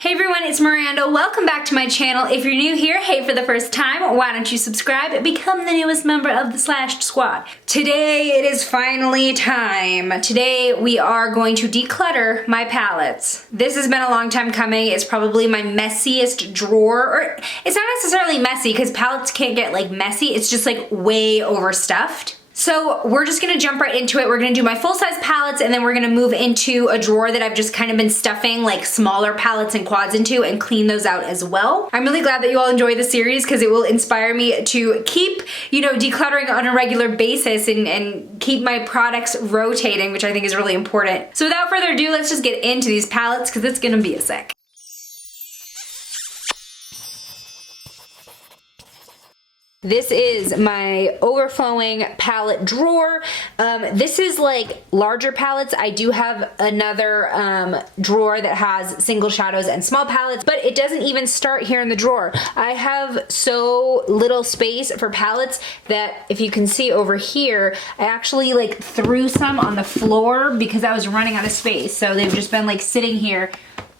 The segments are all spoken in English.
Hey everyone, it's Miranda. Welcome back to my channel. If you're new here, hey, for the first time, why don't you subscribe and become the newest member of the Slashed Squad. Today it is finally time. Today we are going to declutter my palettes. This has been a long time coming. It's probably my messiest drawer, or it's not necessarily messy because palettes can't get like messy. It's just like way overstuffed. So we're just gonna jump right into it. We're gonna do my full-size palettes and then we're gonna move into a drawer that I've just kind of been stuffing like smaller palettes and quads into and clean those out as well. I'm really glad that you all enjoy the series because it will inspire me to keep, decluttering on a regular basis and keep my products rotating, which I think is really important. So without further ado, let's just get into these palettes because it's gonna be a sec. This is my overflowing palette drawer. This is like larger palettes. I do have another drawer that has single shadows and small palettes, but it doesn't even start here in the drawer. I have so little space for palettes that if you can see over here, I actually like threw some on the floor because I was running out of space. So they've just been like sitting here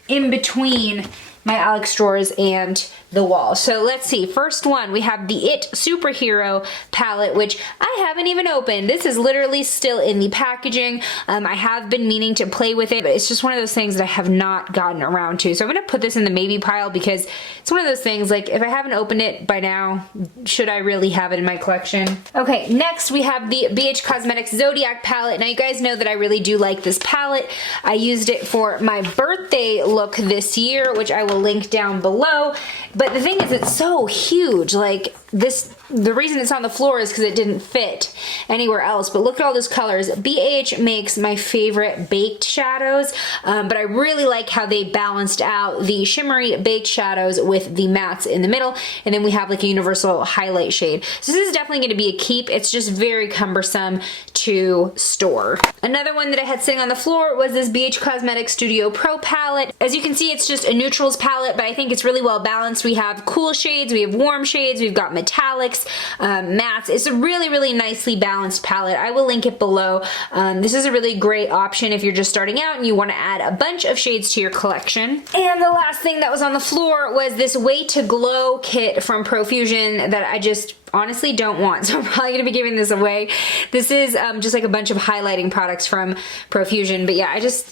in between my Alex drawers and the wall. So let's see, first one, we have the It Superhero palette, which I haven't even opened. This is literally still in the packaging. I have been meaning to play with it, but it's just one of those things that I have not gotten around to. So I'm gonna put this in the maybe pile because it's one of those things, like if I haven't opened it by now, should I really have it in my collection? Okay, next we have the BH Cosmetics Zodiac palette. Now you guys know that I really do like this palette. I used it for my birthday look this year, which I will link down below. But the thing is, it's so huge. Like this, the reason it's on the floor is because it didn't fit anywhere else. But look at all those colors. BH makes my favorite baked shadows, but I really like how they balanced out the shimmery baked shadows with the mattes in the middle. And then we have like a universal highlight shade. So this is definitely going to be a keep. It's just very cumbersome to store. Another one that I had sitting on the floor was this BH Cosmetics Studio Pro palette. As you can see, it's just a neutrals palette, but I think it's really well balanced. We have cool shades, we have warm shades, we've got metallics, mattes. It's a really, really nicely balanced palette. I will link it below. This is a really great option if you're just starting out and you want to add a bunch of shades to your collection. And the last thing that was on the floor was this Way to Glow kit from Profusion that I just honestly don't want, so I'm probably gonna be giving this away. This is just like a bunch of highlighting products from Profusion, but yeah,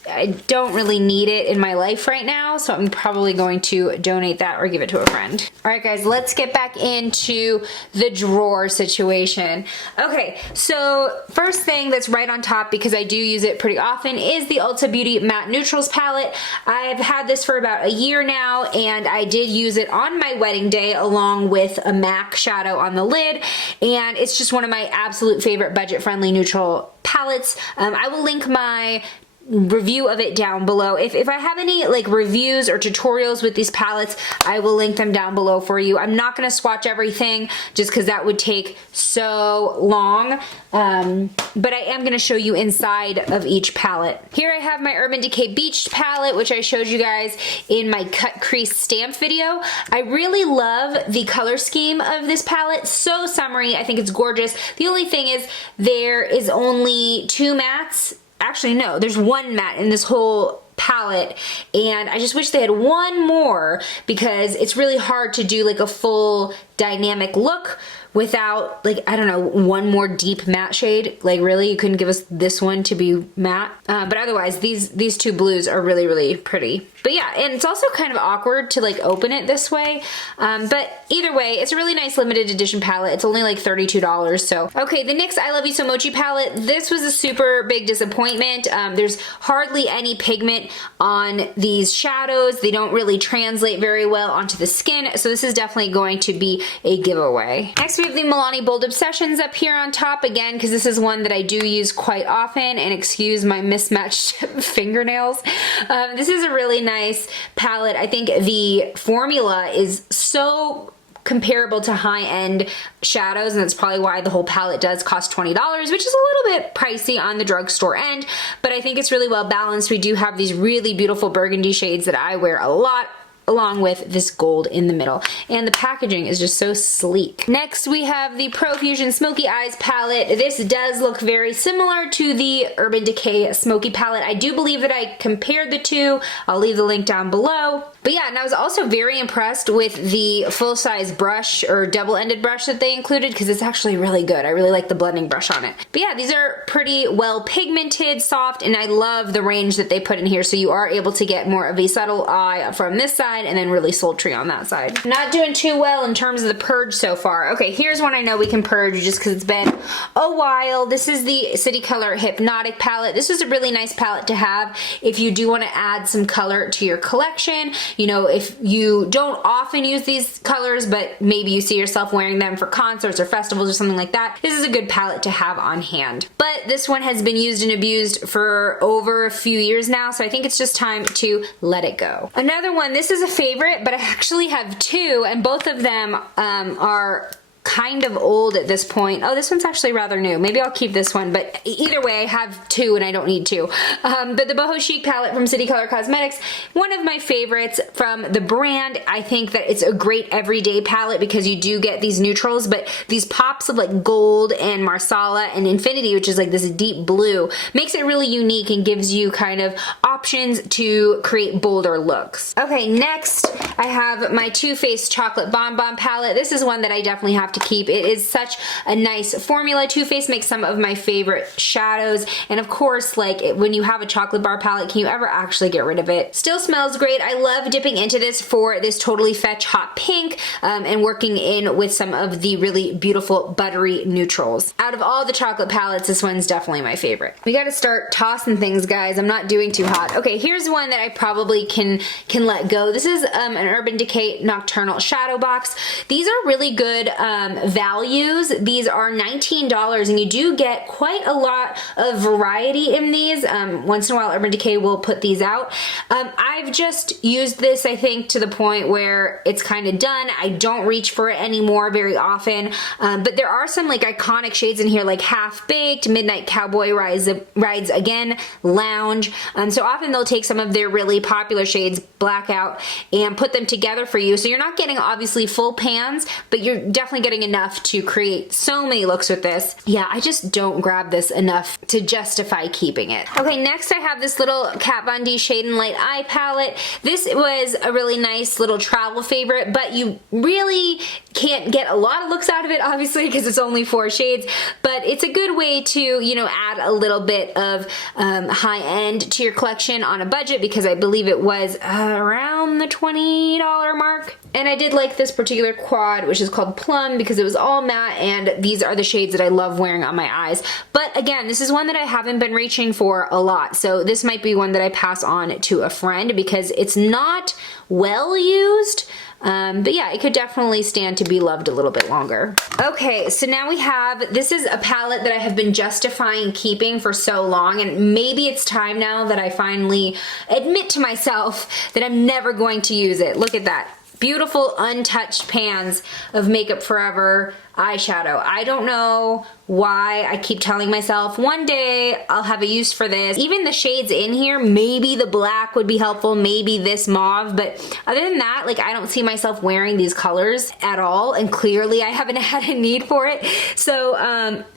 I don't really need it in my life right now, so I'm probably going to donate that or give it to a friend. All right guys, let's get back into the drawer situation. Okay, so first thing that's right on top, because I do use it pretty often, is the Ulta Beauty Matte Neutrals palette. I've had this for about a year now, and I did use it on my wedding day along with a MAC shadow on the lid, and it's just one of my absolute favorite budget-friendly neutral palettes. I will link my review of it down below. If I have any like reviews or tutorials with these palettes, I will link them down below for you. I'm not gonna swatch everything just because that would take so long, but I am gonna show you inside of each palette. Here I have my Urban Decay Beached palette, which I showed you guys in my cut crease stamp video. I really love the color scheme of this palette. So summery, I think it's gorgeous. The only thing is there is only 2 mattes. Actually, no, there's 1 matte in this whole palette, and I just wish they had 1 more because it's really hard to do like a full dynamic look without, like, I don't know, 1 more deep matte shade. Like, really, you couldn't give us this one to be matte? But otherwise, these 2 blues are really, really pretty. But yeah, and it's also kind of awkward to like open it this way. But either way, it's a really nice limited edition palette. It's only like $32, so. Okay, the NYX I Love You So Mochi palette. This was a super big disappointment. There's hardly any pigment on these shadows. They don't really translate very well onto the skin, so this is definitely going to be a giveaway. Next, we have the Milani Bold Obsessions up here on top again, because this is one that I do use quite often, and excuse my mismatched fingernails. This is a really nice palette. I think the formula is so comparable to high-end shadows, and that's probably why the whole palette does cost $20, which is a little bit pricey on the drugstore end, but I think it's really well balanced. We do have these really beautiful burgundy shades that I wear a lot along with this gold in the middle. And the packaging is just so sleek. Next, we have the Profusion Smoky Eyes palette. This does look very similar to the Urban Decay Smoky palette. I do believe that I compared the two. I'll leave the link down below. But yeah, and I was also very impressed with the full-size brush or double-ended brush that they included because it's actually really good. I really like the blending brush on it. But yeah, these are pretty well pigmented, soft, and I love the range that they put in here, so you are able to get more of a subtle eye from this side and then really sultry on that side. Not doing too well in terms of the purge so far. Okay, here's one I know we can purge just because it's been a while. This is the City Color Hypnotic palette. This is a really nice palette to have if you do want to add some color to your collection. You know, if you don't often use these colors, but maybe you see yourself wearing them for concerts or festivals or something like that, this is a good palette to have on hand. But this one has been used and abused for over a few years now, so I think it's just time to let it go. Another one, this is a favorite, but I actually have two, and both of them are kind of old at this point. Oh, this one's actually rather new. Maybe I'll keep this one, but either way, I have two and I don't need two. But the Boho Chic palette from City Color Cosmetics, one of my favorites from the brand. I think that it's a great everyday palette because you do get these neutrals, but these pops of like gold and marsala and infinity, which is like this deep blue, makes it really unique and gives you kind of options to create bolder looks. Okay, next I have my Too Faced Chocolate Bonbon palette. This is one that I definitely have to keep. It is such a nice formula. Too Faced makes some of my favorite shadows, and of course, like when you have a chocolate bar palette, can you ever actually get rid of it? Still smells great. I love dipping into this for this Totally Fetch Hot Pink and working in with some of the really beautiful buttery neutrals. Out of all the chocolate palettes, this one's definitely my favorite. We gotta start tossing things, guys. I'm not doing too hot. Okay, here's one that I probably can let go. This is an Urban Decay Nocturnal Shadow Box. These are really good values. These are $19 and you do get quite a lot of variety in these. Once in a while Urban Decay will put these out. I've just used this, I think, to the point where it's kind of done. I don't reach for it anymore very often, but there are some like iconic shades in here like Half Baked, Midnight Cowboy Rides Again, Lounge. So often they'll take some of their really popular shades, Blackout, and put them together for you. So you're not getting obviously full pans, but you're definitely getting enough to create so many looks with this. Yeah, I just don't grab this enough to justify keeping it. Okay, next I have this little Kat Von D Shade and Light Eye palette. This was a really nice little travel favorite, but you really can't get a lot of looks out of it, obviously, because it's only 4 shades, but it's a good way to, you know, add a little bit of high end to your collection on a budget, because I believe it was around the $20 mark. And I did like this particular quad, which is called Plum, because it was all matte, and these are the shades that I love wearing on my eyes. But again, this is one that I haven't been reaching for a lot, so this might be one that I pass on to a friend because it's not well used. But yeah, it could definitely stand to be loved a little bit longer. Okay, so now we have, this is a palette that I have been justifying keeping for so long, and maybe it's time now that I finally admit to myself that I'm never going to use it. Look at that. Beautiful untouched pans of Makeup Forever eyeshadow. I don't know why I keep telling myself one day I'll have a use for this. Even the shades in here, maybe the black would be helpful, maybe this mauve, but other than that, like, I don't see myself wearing these colors at all, and clearly I haven't had a need for it. So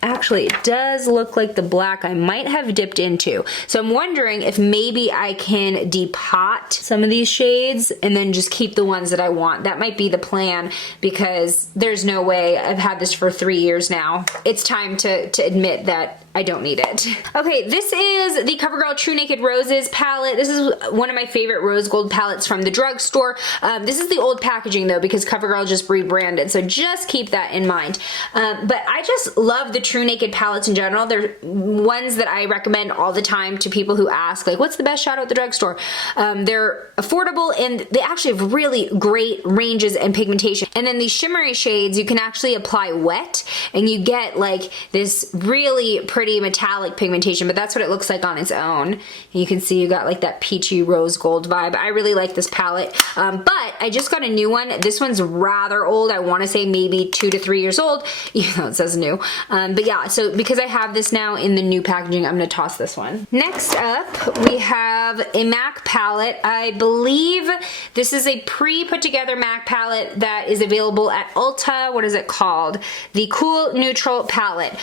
actually it does look like the black I might have dipped into. So I'm wondering if maybe I can depot some of these shades and then just keep the ones that I want. That might be the plan, because there's no way. I've had this for 3 years now. It's time to admit that I don't need it. Okay, this is the CoverGirl True Naked Roses palette. This is one of my favorite rose gold palettes from the drugstore. This is the old packaging though, because CoverGirl just rebranded, so just keep that in mind. But I just love the True Naked palettes in general. They're ones that I recommend all the time to people who ask, like, what's the best shadow at the drugstore? They're affordable, and they actually have really great ranges and pigmentation. And then these shimmery shades, you can actually apply wet, and you get like this really pretty pretty metallic pigmentation, but that's what it looks like on its own. And you can see you got like that peachy rose gold vibe. I really like this palette, but I just got a new one. This one's rather old. I want to say maybe 2 to 3 years old, even though it says new. But yeah, so because I have this now in the new packaging, I'm gonna toss this one. Next up, we have a MAC palette. I believe this is a pre-put together MAC palette that is available at Ulta. What is it called? The Cool Neutral palette.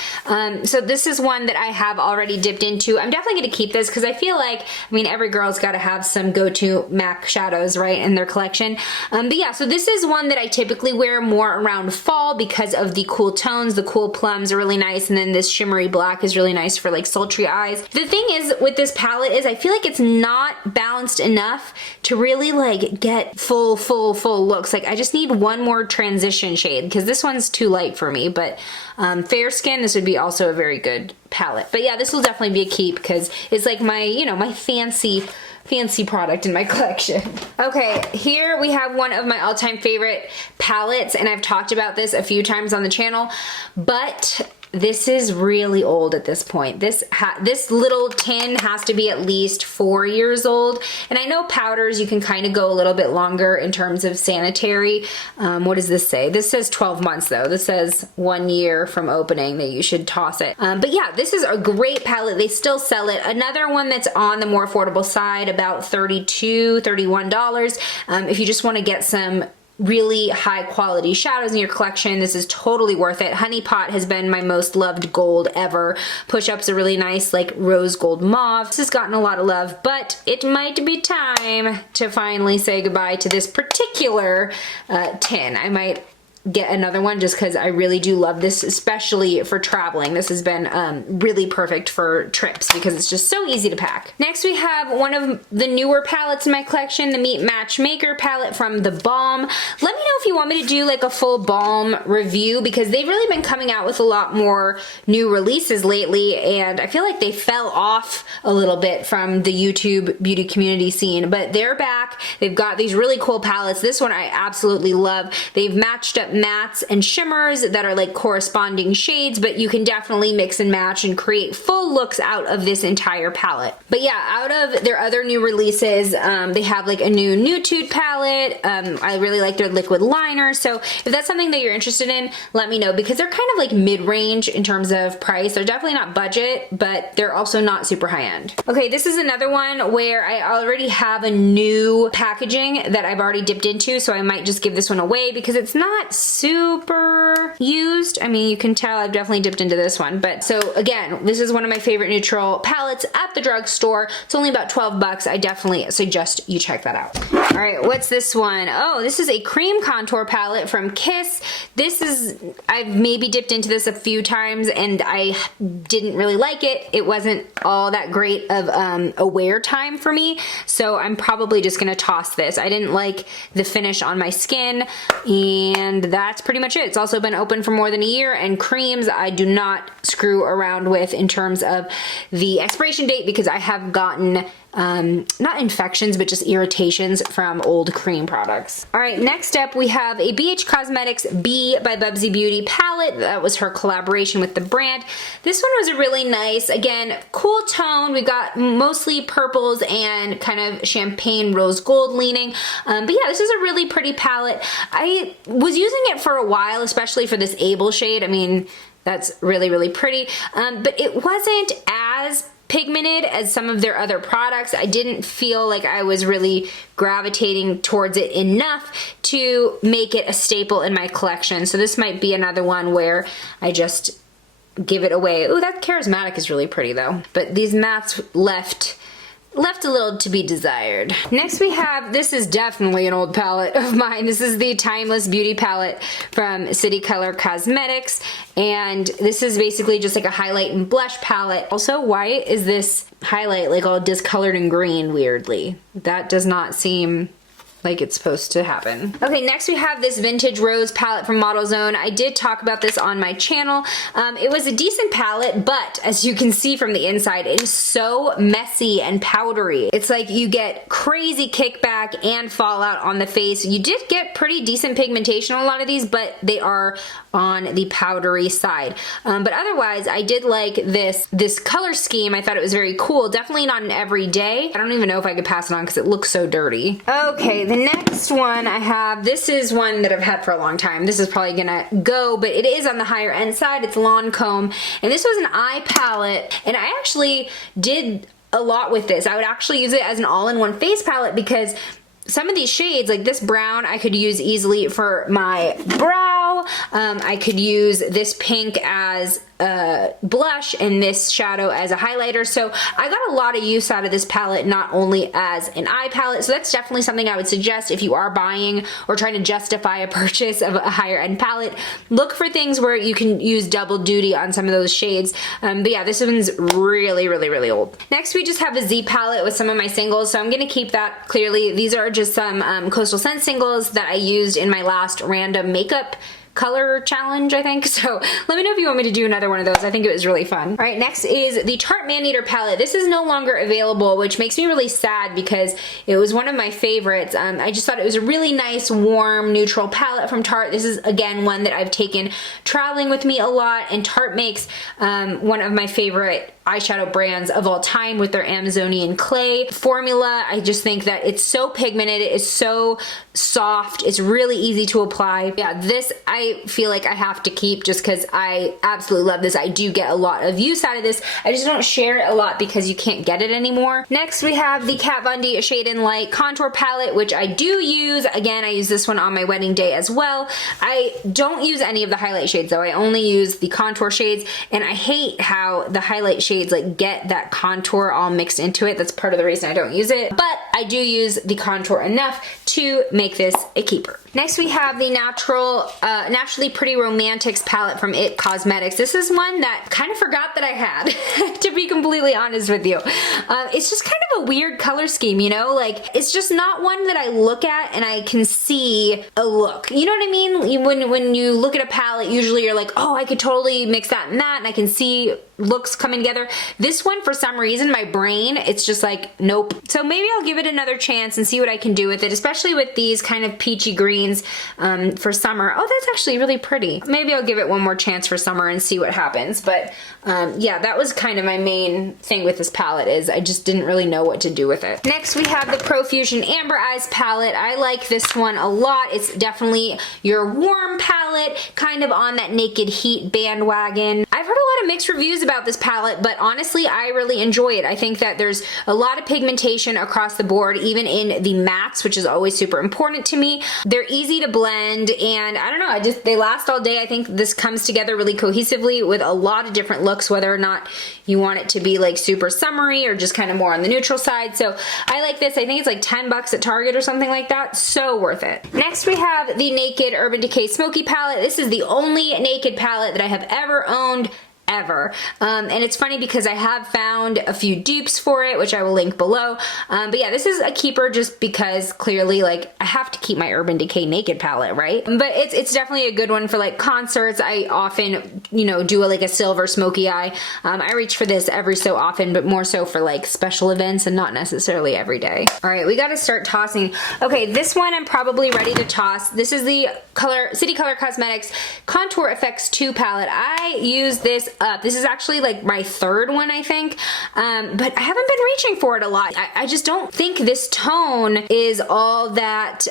So this is one that I have already dipped into. I'm definitely gonna keep this because I feel like, I mean, every girl's gotta have some go-to MAC shadows, right, in their collection. But yeah, so this is one that I typically wear more around fall because of the cool tones. The cool plums are really nice, and then this shimmery black is really nice for like sultry eyes. The thing is with this palette is I feel like it's not balanced enough to really like get full looks. Like I just need one more transition shade because this one's too light for me, but fair skin, this would be also a very good palette. But yeah, this will definitely be a keep because it's like my, you know, my fancy product in my collection. Okay, here we have one of my all-time favorite palettes, and I've talked about this a few times on the channel, but this is really old at this point. This little tin has to be at least 4 years old. And I know powders, you can kind of go a little bit longer in terms of sanitary. What does this say? This says 12 months though. This says 1 year from opening that you should toss it. But yeah, this is a great palette. They still sell it. Another one that's on the more affordable side, about $32, $31. If you just want to get some really high quality shadows in your collection, this is totally worth it. Honey Pot has been my most loved gold ever. Push-Up's a really nice like rose gold mauve. This has gotten a lot of love, but it might be time to finally say goodbye to this particular tin. I might get another one just because I really do love this, especially for traveling. This has been really perfect for trips because it's just so easy to pack. Next we have one of the newer palettes in my collection, the Meet Matchmaker palette from The Balm. Let me know if you want me to do like a full Balm review because they've really been coming out with a lot more new releases lately, and I feel like they fell off a little bit from the YouTube beauty community scene, but they're back. They've got these really cool palettes. This one I absolutely love. They've matched up mattes and shimmers that are like corresponding shades, but you can definitely mix and match and create full looks out of this entire palette. But yeah, out of their other new releases, they have like a new Nude palette. I really like their liquid liner, so if that's something that you're interested in, let me know because they're kind of like mid-range in terms of price. They're definitely not budget, but they're also not super high-end. Okay, this is another one where I already have a new packaging that I've already dipped into, so I might just give this one away because it's not super used. I mean, you can tell I've definitely dipped into this one, but so again, this is one of my favorite neutral palettes at the drugstore. It's only about 12 bucks. I definitely suggest you check that out. All right, what's this one? Oh, this is a cream contour palette from Kiss. This is, I've maybe dipped into this a few times and I didn't really like it. It wasn't all that great of a wear time for me, so I'm probably just gonna toss this. I didn't like the finish on my skin, and that's pretty much it. It's also been open for more than a year, and creams I do not screw around with in terms of the expiration date because I have gotten not infections, but just irritations from old cream products. All right, next up we have a BH Cosmetics B by Bubsy Beauty palette. That was her collaboration with the brand. This one was a really nice, again, cool tone. We've got mostly purples and kind of champagne rose gold leaning. But yeah, this is a really pretty palette. I was using it for a while, especially for this Able shade. I mean, that's really, really pretty. But it wasn't as pigmented as some of their other products. I didn't feel like I was really gravitating towards it enough to make it a staple in my collection. So this might be another one where I just give it away. Ooh, that Charismatic is really pretty though. But these mattes left a little to be desired. Next we have, this is definitely an old palette of mine. This is the Timeless Beauty palette from City Color Cosmetics, and this is basically just like a highlight and blush palette. Also, why is this highlight like all discolored and green weirdly? That does not seem like it's supposed to happen. Okay, next we have this Vintage Rose palette from Model Zone. I did talk about this on my channel. It was a decent palette, but as you can see from the inside, it is so messy and powdery. It's like you get crazy kickback and fallout on the face. You did get pretty decent pigmentation on a lot of these, but they are on the powdery side. But otherwise, I did like this color scheme. I thought it was very cool. Definitely not an everyday. I don't even know if I could pass it on because it looks so dirty. Okay, the next one I have, this is one that I've had for a long time. This is probably gonna go, but it is on the higher end side. It's Lancome, and this was an eye palette, and I actually did a lot with this. I would actually use it as an all-in-one face palette because some of these shades, like this brown, I could use easily for my brow. I could use this pink as a blush and this shadow as a highlighter. So I got a lot of use out of this palette, not only as an eye palette. So that's definitely something I would suggest if you are buying or trying to justify a purchase of a higher end palette. Look for things where you can use double duty on some of those shades. But yeah, this one's really, really, really old. Next, we just have a Z palette with some of my singles. So I'm gonna keep that clearly. These are just some Coastal Scent singles that I used in my last random makeup color challenge, I think. So let me know if you want me to do another one of those. I think it was really fun. All right, next is the Tarte Maneater palette. This is no longer available, which makes me really sad because it was one of my favorites. I just thought it was a really nice, warm, neutral palette from Tarte. This is, again, one that I've taken traveling with me a lot, and Tarte makes one of my favorite eyeshadow brands of all time with their Amazonian clay formula. I just think that it's so pigmented, it is so soft, it's really easy to apply. Yeah, this I feel like I have to keep just because I absolutely love this. I do get a lot of use out of this. I just don't share it a lot because you can't get it anymore. Next, we have the Kat Von D Shade and Light contour palette, which I do use. Again, I use this one on my wedding day as well. I don't use any of the highlight shades though. I only use the contour shades, and I hate how the highlight shades like get that contour all mixed into it. That's part of the reason I don't use it, but I do use the contour enough to make this a keeper. Next, we have the Naturally Pretty Romantics palette from IT Cosmetics. This is one that kind of forgot that I had, to be completely honest with you. It's just kind of a weird color scheme, you know? Like, it's just not one that I look at and I can see a look. You know what I mean? When you look at a palette, usually you're like, oh, I could totally mix that and that, and I can see looks coming together. This one, for some reason, my brain, it's just like, nope. So maybe I'll give it another chance and see what I can do with it, especially with these kind of peachy greens for summer. Oh, that's actually really pretty. Maybe I'll give it one more chance for summer and see what happens. But yeah, that was kind of my main thing with this palette, is I just didn't really know what to do with it. Next, we have the Profusion Amber Eyes palette. I like this one a lot. It's definitely your warm palette, kind of on that Naked Heat bandwagon. I've heard a lot of mixed reviews about this palette, but honestly, I really enjoy it. I think that there's a lot of pigmentation across the board, even in the mattes, which is always super important to me. They're easy to blend, and I don't know, they last all day. I think this comes together really cohesively with a lot of different looks, whether or not you want it to be like super summery or just kind of more on the neutral side. So I like this. I think it's like 10 bucks at Target or something like that. So worth it. Next, we have the Naked Urban Decay Smoky palette. This is the only Naked palette that I have ever owned, ever. And it's funny because I have found a few dupes for it, which I will link below. But yeah, this is a keeper just because clearly, like, I have to keep my Urban Decay Naked palette, right? But it's definitely a good one for like concerts. I often, you know, do like a silver smoky eye. I reach for this every so often, but more so for like special events and not necessarily every day. All right, we got to start tossing. Okay, this one I'm probably ready to toss. This is the City Color Cosmetics Contour Effects 2 palette. I use this up. This is actually like my third one, I think, but I haven't been reaching for it a lot. I just don't think this tone is all that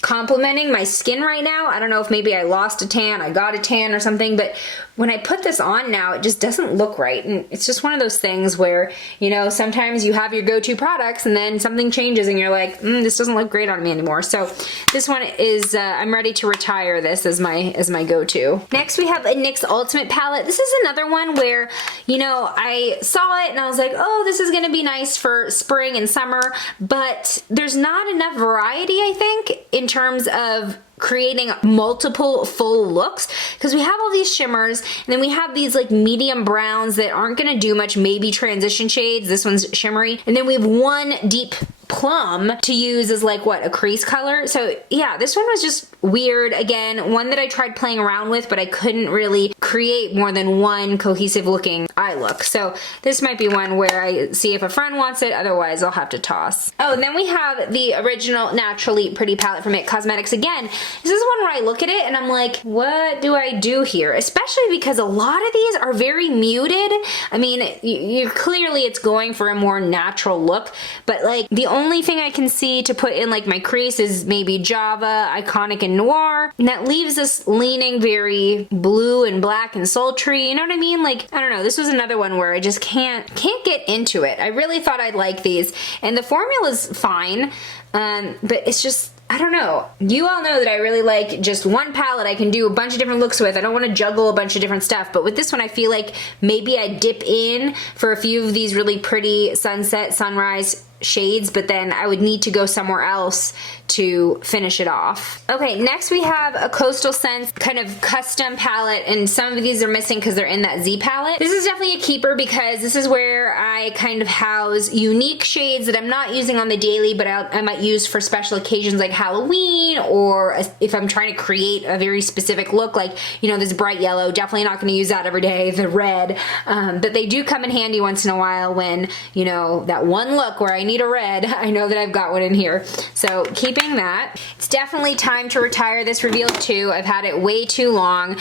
complimenting my skin right now. I don't know if maybe I lost a tan, I got a tan or something, but when I put this on now, it just doesn't look right. And it's just one of those things where, you know, sometimes you have your go-to products and then something changes and you're like, this doesn't look great on me anymore. So this one is, I'm ready to retire this as my go-to. Next, we have a NYX Ultimate palette. This is another one where, you know, I saw it and I was like, oh, this is gonna be nice for spring and summer, but there's not enough variety, I think, in terms of creating multiple full looks, because we have all these shimmers and then we have these like medium browns that aren't gonna do much, maybe transition shades. This one's shimmery, and then we have one deep plum to use as like what, a crease color. So yeah, this one was just weird. Again, one that I tried playing around with, but I couldn't really create more than one cohesive looking eye look. So this might be one where I see if a friend wants it, otherwise I'll have to toss. Oh, and then we have the original Naturally Pretty palette from It Cosmetics. Again, this is one where I look at it and I'm like, what do I do here? Especially because a lot of these are very muted. I mean, you clearly it's going for a more natural look, but like the only thing I can see to put in like my crease is maybe Java, Iconic, and Noir, and that leaves us leaning very blue and black and sultry, you know what I mean? Like, I don't know, this was another one where I just can't get into it. I really thought I'd like these, and the formula's fine, but it's just, I don't know. You all know that I really like just one palette I can do a bunch of different looks with. I don't want to juggle a bunch of different stuff, but with this one I feel like maybe I dip in for a few of these really pretty sunset, sunrise shades, but then I would need to go somewhere else to finish it off. Okay, next we have a Coastal Scents kind of custom palette, and some of these are missing because they're in that Z palette. This is definitely a keeper because this is where I kind of house unique shades that I'm not using on the daily, but I might use for special occasions like Halloween, or if I'm trying to create a very specific look, like, you know, this bright yellow, definitely not going to use that every day, the red, but they do come in handy once in a while when, you know, that one look where I need a red, I know that I've got one in here. So keeping that. It's definitely time to retire this Reveal 2. I've had it way too long.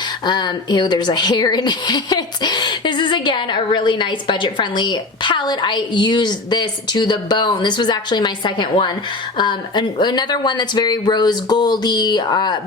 Ew, there's a hair in it. This is again a really nice budget-friendly palette. I used this to the bone. This was actually my second one. Another one that's very rose goldy,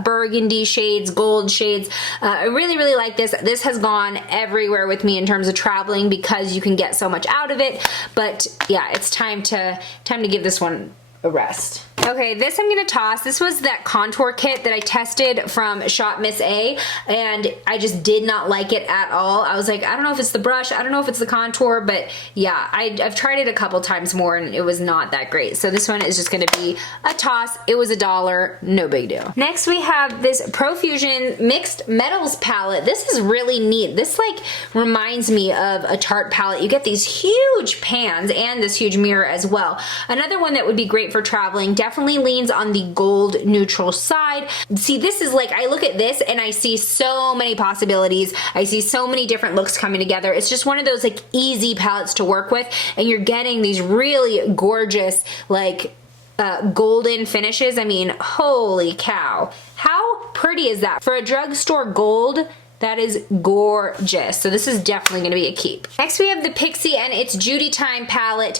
burgundy shades, gold shades. I really, really like this. This has gone everywhere with me in terms of traveling because you can get so much out of it. But yeah, it's time to give this one a rest. Okay, this I'm gonna toss. This was that contour kit that I tested from Shop Miss A, and I just did not like it at all. I was like, I don't know if it's the brush, I don't know if it's the contour, but yeah, I've tried it a couple times more and it was not that great. So this one is just gonna be a toss. It was $1, no big deal. Next we have this Profusion Mixed Metals palette. This is really neat. This like reminds me of a Tarte palette. You get these huge pans and this huge mirror as well. Another one that would be great for traveling, definitely leans on the gold neutral side. See, this is like, I look at this and I see so many possibilities. I see so many different looks coming together. It's just one of those like easy palettes to work with, and you're getting these really gorgeous like golden finishes. I mean, holy cow. How pretty is that? For a drugstore gold, that is gorgeous. So this is definitely gonna be a keep. Next we have the Pixi and its Judy Time palette.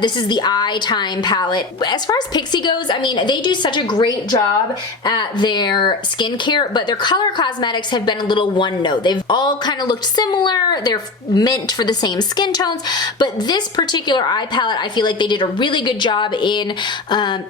This is the Eye Time palette. As far as Pixi goes, I mean, they do such a great job at their skincare, but their color cosmetics have been a little one note. They've all kind of looked similar. They're meant for the same skin tones, but this particular eye palette, I feel like they did a really good job in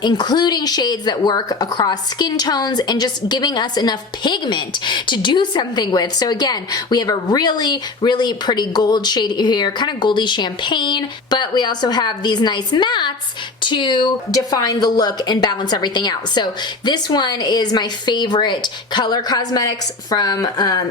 including shades that work across skin tones and just giving us enough pigment to do something with. So again, we have a really, really pretty gold shade here, kind of goldy champagne, but we also have these nice mattes to define the look and balance everything out. So this one is my favorite color cosmetics from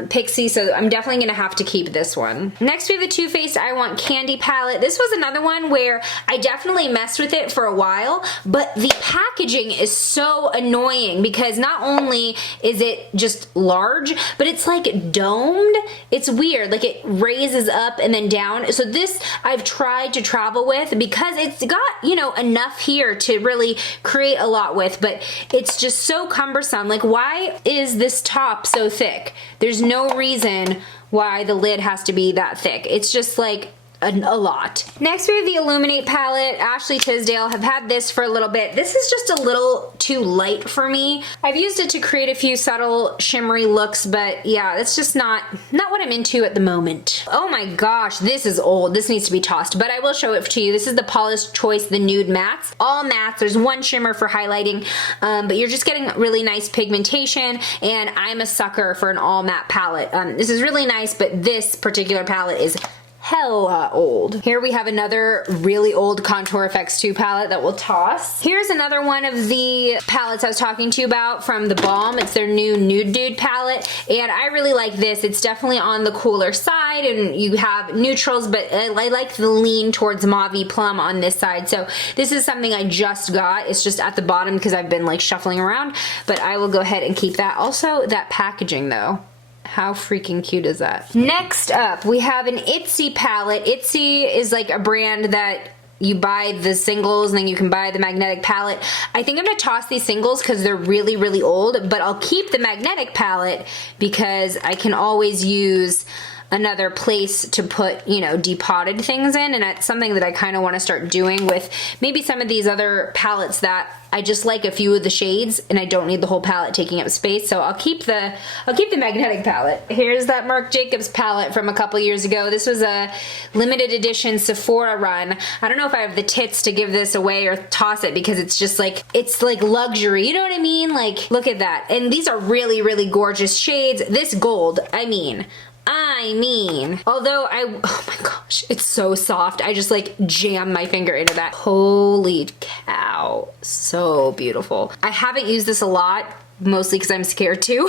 Pixi, so I'm definitely gonna have to keep this one. Next we have the Too Faced I Want Candy palette. This was another one where I definitely messed with it for a while, but the packaging is so annoying because not only is it just large, but it's like domed. It's weird, like it raises up and then down. So this I've tried to travel with because it's got, you know, enough here to really create a lot with, but it's just so cumbersome. Like, why is this top so thick? There's no reason why the lid has to be that thick. It's just like a lot. Next we have the Illuminate palette. Ashley Tisdale. Have had this for a little bit. This is just a little too light for me. I've used it to create a few subtle shimmery looks, but yeah, it's just not what I'm into at the moment. Oh my gosh, this is old. This needs to be tossed, but I will show it to you. This is the Paula's Choice, the Nude Mattes. All mattes. There's one shimmer for highlighting, but you're just getting really nice pigmentation, and I'm a sucker for an all matte palette. This is really nice, but this particular palette is hella old. Here we have another really old Contour FX 2 palette that we'll toss. Here's another one of the palettes I was talking to you about from The Balm. It's their new Nude Dude palette, and I really like this. It's definitely on the cooler side. side, and you have neutrals, but I like the lean towards mauve plum on this side. So this is something I just got. It's just at the bottom because I've been like shuffling around, but I will go ahead and keep that. Also, that packaging though. How freaking cute is that? Next up, we have an Itsy palette. Itsy is like a brand that you buy the singles and then you can buy the magnetic palette. I think I'm gonna toss these singles because they're really, really old, but I'll keep the magnetic palette because I can always use another place to put, you know, depotted things in, and that's something that I kind of want to start doing with maybe some of these other palettes that I just like a few of the shades and I don't need the whole palette taking up space. So I'll keep the magnetic palette. Here's that Marc Jacobs palette from a couple years ago. This was a limited edition Sephora run. I don't know if I have the tits to give this away or toss it because it's just like, it's like luxury, you know what I mean? Like, look at that. And these are really, really gorgeous shades. This gold, I mean, although oh my gosh, it's so soft. I just like jammed my finger into that. Holy cow, so beautiful. I haven't used this a lot, mostly because I'm scared to,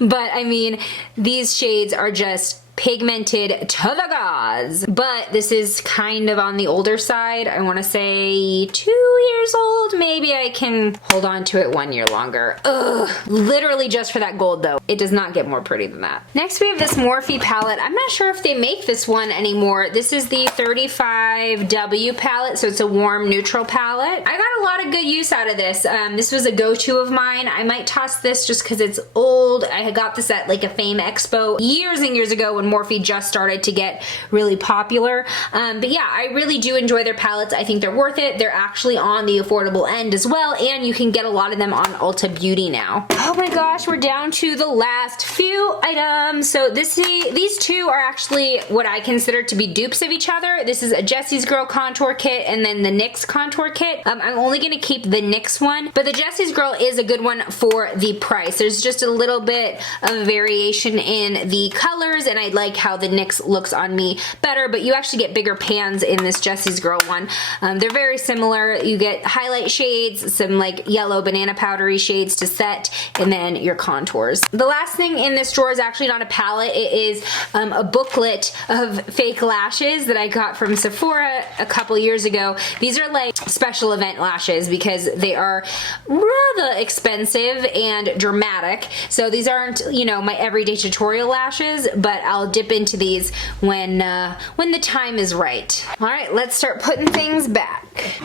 but I mean, these shades are just pigmented to the gods. But this is kind of on the older side. I want to say 2 years old. Maybe I can hold on to it 1 year longer. Ugh, literally just for that gold though. It does not get more pretty than that. Next we have this Morphe palette. I'm not sure if they make this one anymore. This is the 35W palette, so it's a warm neutral palette. I got a lot of good use out of this. This was a go-to of mine. I might toss this just because it's old. I had got this at like a Fame Expo years and years ago when Morphe just started to get really popular. But yeah, I really do enjoy their palettes. I think they're worth it. They're actually on the affordable end as well, and you can get a lot of them on Ulta Beauty now. Oh my gosh, we're down to the last few items. So these two are actually what I consider to be dupes of each other. This is a Jessie's Girl contour kit and then the NYX contour kit. I'm only gonna keep the NYX one, but the Jessie's Girl is a good one for the price. There's just a little bit of variation in the colors, and I like how the NYX looks on me better, but you actually get bigger pans in this Jessie's Girl one. They're very similar. You get highlight shades, some like yellow banana powdery shades to set, and then your contours. The last thing in this drawer is actually not a palette. It is a booklet of fake lashes that I got from Sephora a couple years ago. These are like special event lashes because they are rather expensive and dramatic. So these aren't, you know, my everyday tutorial lashes, but I'll dip into these when the time is right. All right, let's start putting things back.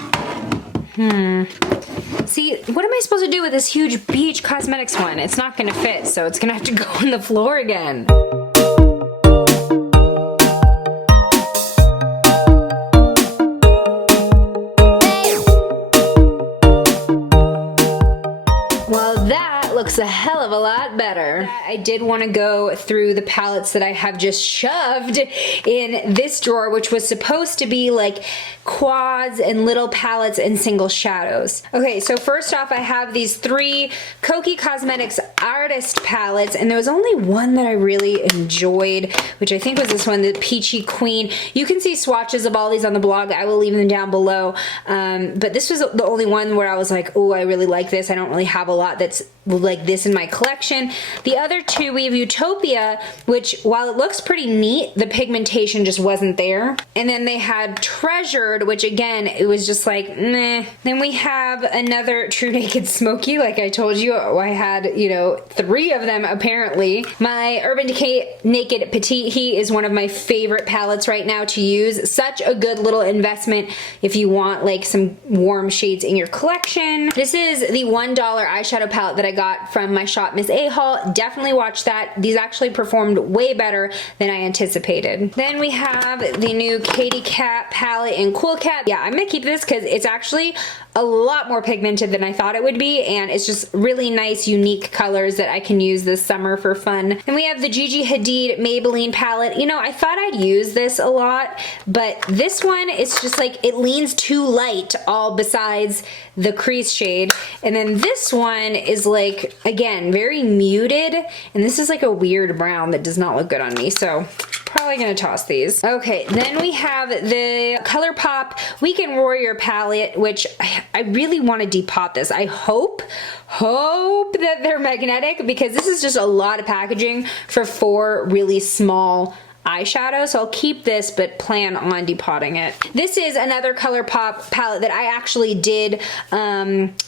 See, what am I supposed to do with this huge Beach Cosmetics one? It's not gonna fit, so it's gonna have to go on the floor again. Looks a hell of a lot better. I did want to go through the palettes that I have just shoved in this drawer, which was supposed to be like quads and little palettes and single shadows. Okay, so first off, I have these 3 Kokie Cosmetics Artist palettes, and there was only one that I really enjoyed, which I think was this one, the Peachy Queen. You can see swatches of all these on the blog. I will leave them down below. But this was the only one where I was like, oh, I really like this. I don't really have a lot that's like this in my collection. The other 2, we have Utopia, which while it looks pretty neat, the pigmentation just wasn't there. And then they had Treasured, which again, it was just like, meh. Then we have another True Naked Smoky, like I told you, I had, you know, 3 of them apparently. My Urban Decay Naked Petite Heat is one of my favorite palettes right now to use. Such a good little investment if you want like some warm shades in your collection. This is the $1 eyeshadow palette that I got from my shop Miss A haul. Definitely watch that. These actually performed way better than I anticipated. Then we have the new Katy Kat palette in Cool Cat. Yeah, I'm gonna keep this because it's actually a lot more pigmented than I thought it would be, and it's just really nice, unique colors that I can use this summer for fun. And we have the Gigi Hadid Maybelline palette. You know, I thought I'd use this a lot, but this one, it's just like, it leans too light all besides the crease shade. And then this one is like, again, very muted, and this is like a weird brown that does not look good on me, so probably gonna toss these. Okay, then we have the ColourPop Weekend Warrior palette, which I really want to depot this. I hope that they're magnetic, because this is just a lot of packaging for 4 really small eyeshadow, so I'll keep this but plan on depotting it. This is another ColourPop palette that I actually did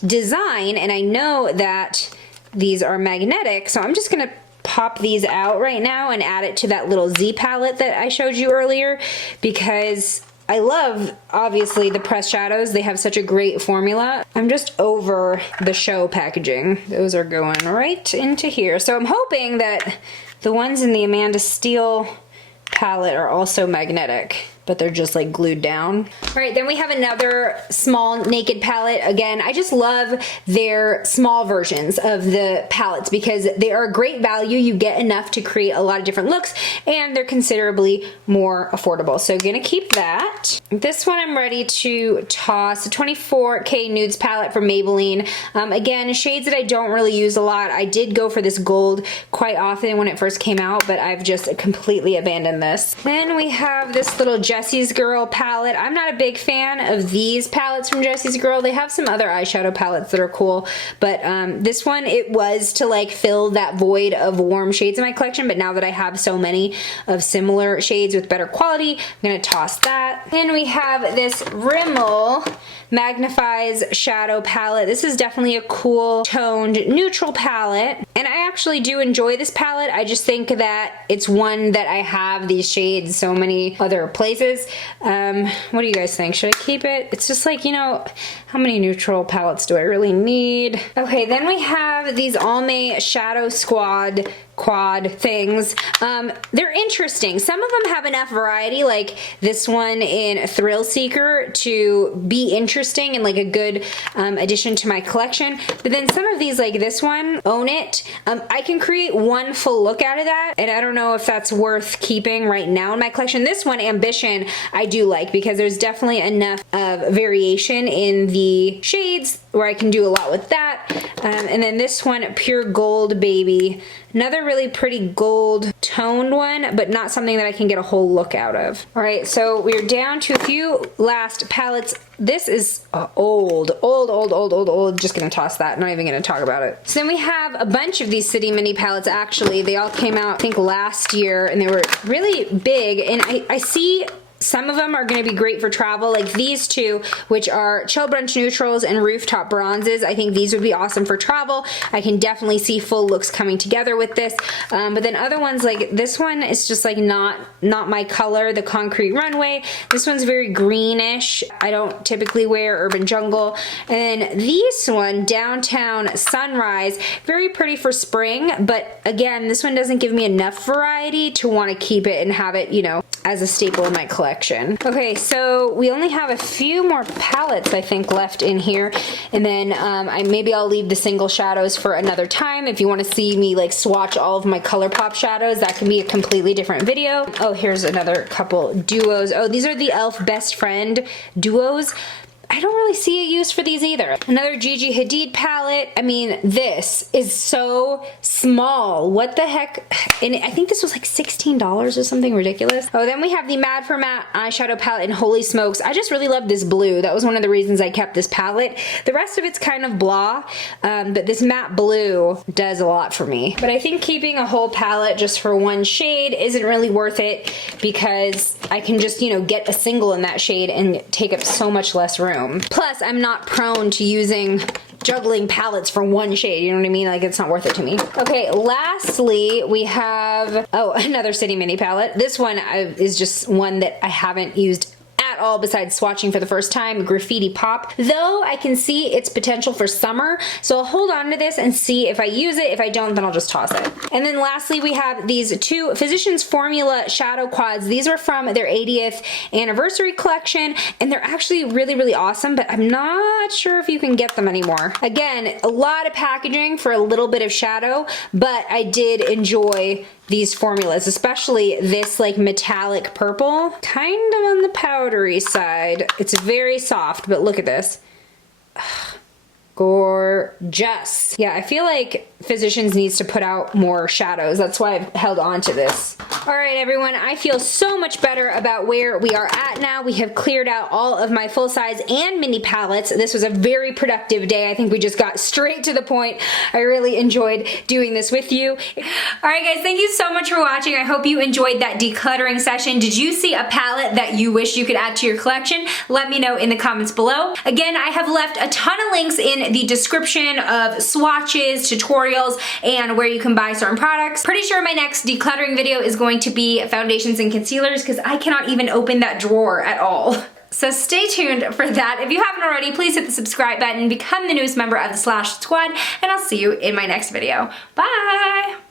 design, and I know that these are magnetic, so I'm just gonna pop these out right now and add it to that little Z palette that I showed you earlier, because I love, obviously, the pressed shadows. They have such a great formula. I'm just over the show packaging. Those are going right into here. So I'm hoping that the ones in the Amanda Steele palette are also magnetic, but they're just like glued down. All right, then we have another small naked palette. Again, I just love their small versions of the palettes because they are a great value. You get enough to create a lot of different looks, and they're considerably more affordable. So gonna keep that. This one I'm ready to toss, a 24K Nudes palette from Maybelline. Again, shades that I don't really use a lot. I did go for this gold quite often when it first came out, but I've just completely abandoned this. Then we have this little Jessie's Girl palette. I'm not a big fan of these palettes from Jessie's Girl. They have some other eyeshadow palettes that are cool, but this one, it was to like fill that void of warm shades in my collection, but now that I have so many of similar shades with better quality, I'm gonna toss that. Then we have this Rimmel Magnifies Shadow palette. This is definitely a cool toned neutral palette, and I actually do enjoy this palette. I just think that it's one that I have these shades so many other places. What do you guys think? Should I keep it? It's just like, you know, how many neutral palettes do I really need? Okay, then we have these Almay Shadow Squad quad things. They're interesting. Some of them have enough variety, like this one in Thrill Seeker, to be interesting and like a good addition to my collection. But then some of these, like this one, Own It, I can create one full look out of that, and I don't know if that's worth keeping right now in my collection. This one, Ambition, I do like because there's definitely enough of variation in the shades where I can do a lot with that. And then this one, Pure Gold Baby, another really pretty gold toned one, but not something that I can get a whole look out of. All right, so we're down to a few last palettes. This is old. Just gonna toss that, not even gonna talk about it. So then we have a bunch of these City Mini palettes. Actually, they all came out, I think, last year, and they were really big, and I see some of them are going to be great for travel, like these two, which are Chill Brunch Neutrals and Rooftop Bronzes. I think these would be awesome for travel. I can definitely see full looks coming together with this. But then other ones, like this one is just like not my color, the Concrete Runway. This one's very greenish. I don't typically wear Urban Jungle. And then this one, Downtown Sunrise, very pretty for spring, but again, this one doesn't give me enough variety to want to keep it and have it, you know, as a staple in my collection. Okay, so we only have a few more palettes, I think, left in here, and then maybe I'll leave the single shadows for another time. If you want to see me like swatch all of my ColourPop shadows, that can be a completely different video. Oh, here's another couple duos. Oh, these are the e.l.f. Best Friend duos. I don't really see a use for these either. Another Gigi Hadid palette. I mean, this is so small. What the heck? And I think this was like $16 or something ridiculous. Oh, then we have the Mad for Matte eyeshadow palette, and holy smokes, I just really love this blue. That was one of the reasons I kept this palette. The rest of it's kind of blah, but this matte blue does a lot for me. But I think keeping a whole palette just for one shade isn't really worth it, because I can just, you know, get a single in that shade and take up so much less room. Plus, I'm not prone to juggling palettes for one shade, you know what I mean? Like, it's not worth it to me. Okay, lastly, we have, oh, another City Mini palette. This one is just one that I haven't used at all besides swatching for the first time, Graffiti Pop. Though I can see its potential for summer, so I'll hold on to this and see if I use it. If I don't, then I'll just toss it. And then lastly, we have these two Physicians Formula Shadow Quads. These are from their 80th anniversary collection, and they're actually really, really awesome, but I'm not sure if you can get them anymore. Again, a lot of packaging for a little bit of shadow, but I did enjoy these formulas, especially this like metallic purple, kind of on the powdery side. It's very soft, but look at this. Gorgeous. Yeah, I feel like Physicians needs to put out more shadows. That's why I've held on to this. All right, everyone, I feel so much better about where we are at now. We have cleared out all of my full size and mini palettes. This was a very productive day. I think we just got straight to the point. I really enjoyed doing this with you. All right, guys, thank you so much for watching. I hope you enjoyed that decluttering session. Did you see a palette that you wish you could add to your collection? Let me know in the comments below. Again, I have left a ton of links in the description of swatches, tutorials, and where you can buy certain products. Pretty sure my next decluttering video is going to be foundations and concealers because I cannot even open that drawer at all. So stay tuned for that. If you haven't already, please hit the subscribe button, become the newest member of the Slash Squad, and I'll see you in my next video. Bye!